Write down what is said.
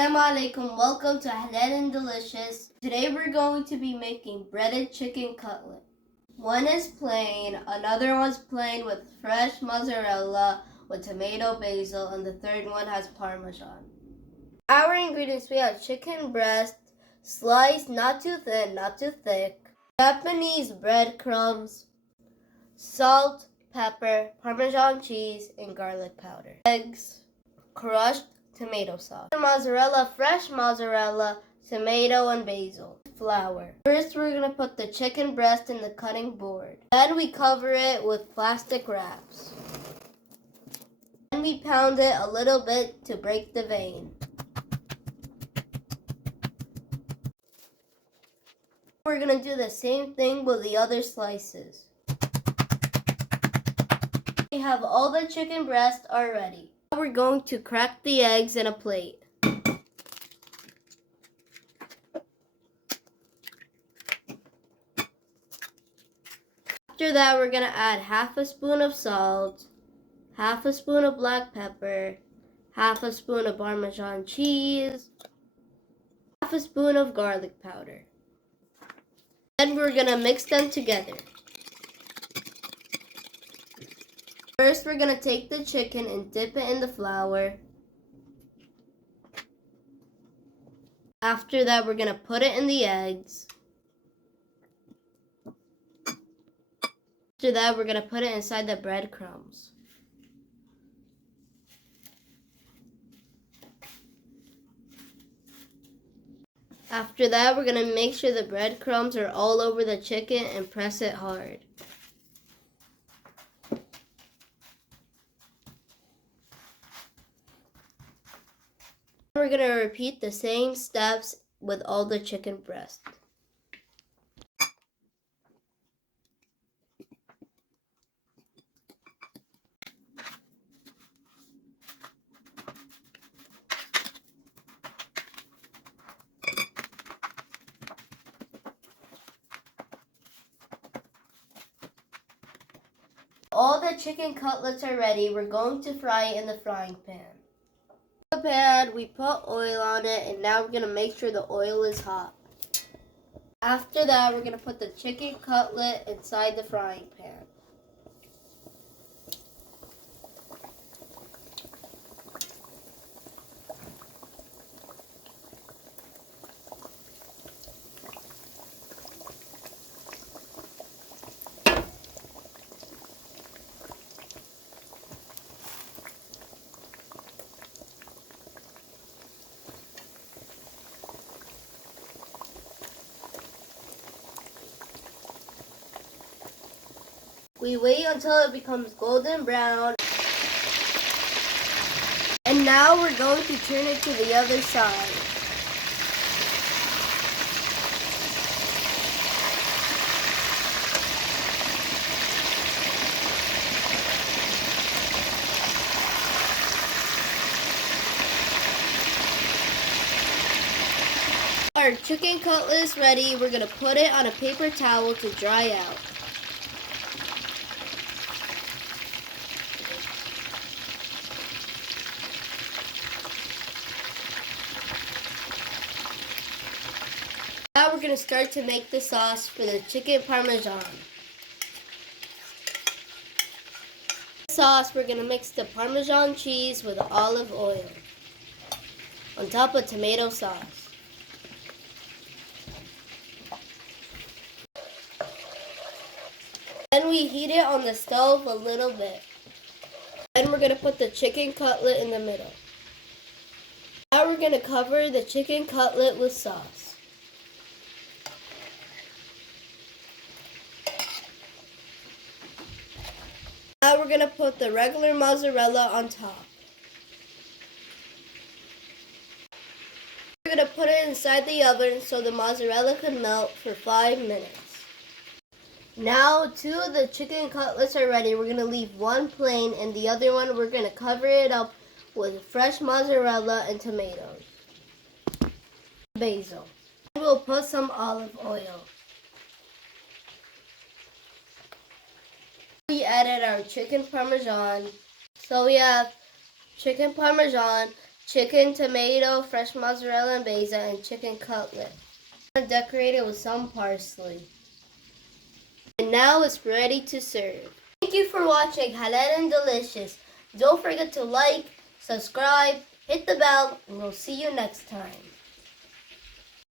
Assalamu alaikum, welcome to Halal and Delicious. Today we're going to be making breaded chicken cutlet. One is plain, another one's plain with fresh mozzarella with tomato basil, and the third one has Parmesan. Our ingredients, we have chicken breast, sliced not too thin, not too thick, Japanese breadcrumbs, salt, pepper, Parmesan cheese, and garlic powder, eggs, crushed tomato sauce, mozzarella, fresh mozzarella, tomato and basil, flour. First we're going to put the chicken breast in the cutting board. Then we cover it with plastic wraps. Then we pound it a little bit to break the vein. We're going to do the same thing with the other slices. We have all the chicken breasts already. Now we're going to crack the eggs in a plate. After that, we're going to add half a spoon of salt, half a spoon of black pepper, half a spoon of Parmesan cheese, half a spoon of garlic powder. Then we're going to mix them together. First, we're going to take the chicken and dip it in the flour. After that, we're going to put it in the eggs. After that, we're going to put it inside the breadcrumbs. After that, we're going to make sure the breadcrumbs are all over the chicken and press it hard. We're going to repeat the same steps with all the chicken breast. All the chicken cutlets are ready. We're going to fry it in the frying pan. In the pan, we put oil on it, and now we're going to make sure the oil is hot. After that, we're going to put the chicken cutlet inside the frying pan. We wait until it becomes golden brown. And now we're going to turn it to the other side. Our chicken cutlet is ready. We're going to put it on a paper towel to dry out. Now we're going to start to make the sauce for the chicken Parmesan. The sauce, we're going to mix the Parmesan cheese with olive oil on top of tomato sauce. Then we heat it on the stove a little bit. Then we're going to put the chicken cutlet in the middle. Now we're going to cover the chicken cutlet with sauce. Now we're going to put the regular mozzarella on top. We're going to put it inside the oven so the mozzarella can melt for 5 minutes. Now 2 of the chicken cutlets are ready. We're going to leave one plain and the other one we're going to cover it up with fresh mozzarella and tomatoes. Basil. And we'll put some olive oil. We added our chicken Parmesan. So we have chicken Parmesan, chicken, tomato, fresh mozzarella and basil, and chicken cutlet. Decorate it with some parsley. And now it's ready to serve. Thank you for watching Halal and Delicious. Don't forget to like, subscribe, hit the bell, and we'll see you next time.